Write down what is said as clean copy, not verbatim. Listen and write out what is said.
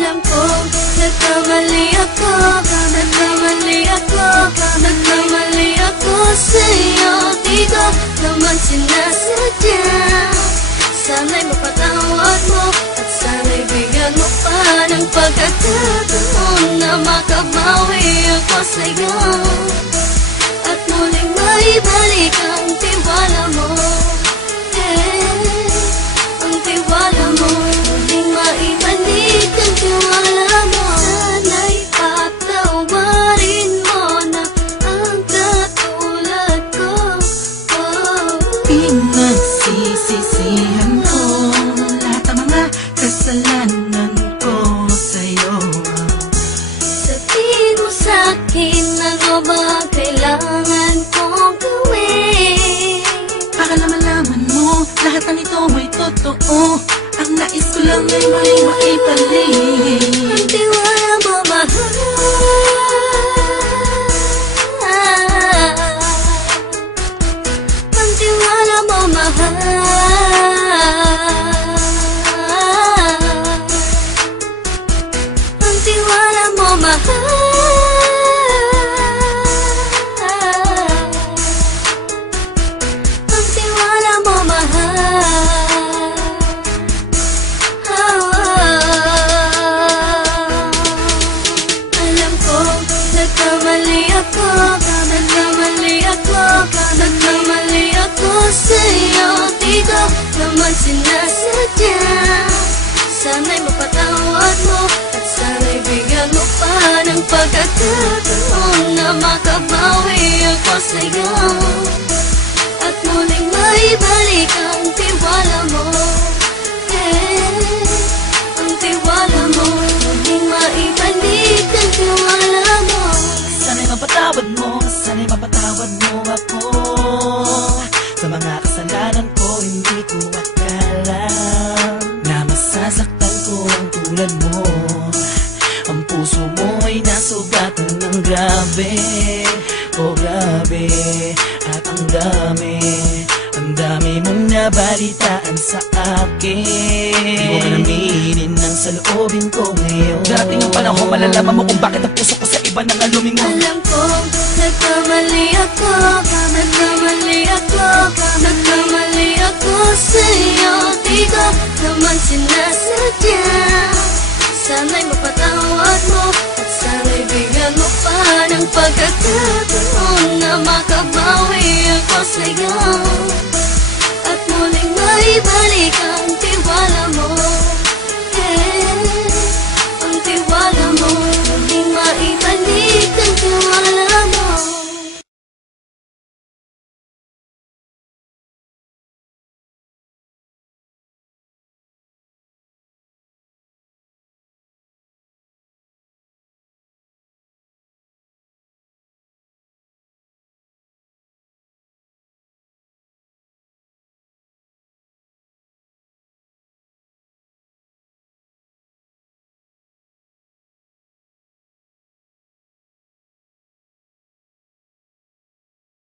Alam ko, nagkamali ako, nagkamali ako, nagkamali ako sa'yo. Di ko naman sinasadya. Sana'y mapatawad mo at sana'y bigyan mo pa ng pagkakataon na makabawi ako sa'yo at muling maibalik ang tiwala mo. Ang tiwala mo, muling maibalik ang tiwala mo. Sana'y patawarin mo na ang katulad ko. Pinagsisisihan ko lahat ng mga kasalanan ko sa'yo. Sabihin mo sa'kin ano ba kailangan kong gawin Para malaman mo lahat ng ito ay totoo. Ang nais ko lang ay muling maibalik ang tiwala mo, mahal. Ang tiwala mo, mahal. Ang tiwala mo, mahal. Ang tiwala mo, mahal. Alam ko, nagkamali ako, nagkamali ako, nagkamali ako sa'yo. Di ko naman sinasadya. Sana'y mapatawad mo at sana'y bigyan mo pa ng pagkakataon na makabawi ako sa'yo at muling maibalik ang tiwala mo. Ang tiwala mo, muling maibalik ang tiwala mo. Sana'y mapatawad mo, sana'y mapatawad mo ako sa mga kasalanan ko. Hindi ko akala na masasaktan ko ang tulad mo. Ang puso mo ay nasugatan ng grabe, oh grabe. At ang dami mong nabalitaan sa akin. Di mo man aminin ang saloobin ko ngayon. Darating ang panahon, malalaman mo kung bakit ang puso ko sa iba nang alumingon. Alam ko, nagkamali ako, nagkamali ako, nagkamali ako sa'yo. Di ko naman sinasadya. Sana'y mapatawad mo at sana'y bigyan mo pa ng pagkakataon na makabawi ako sa'yo at muling maibalik ang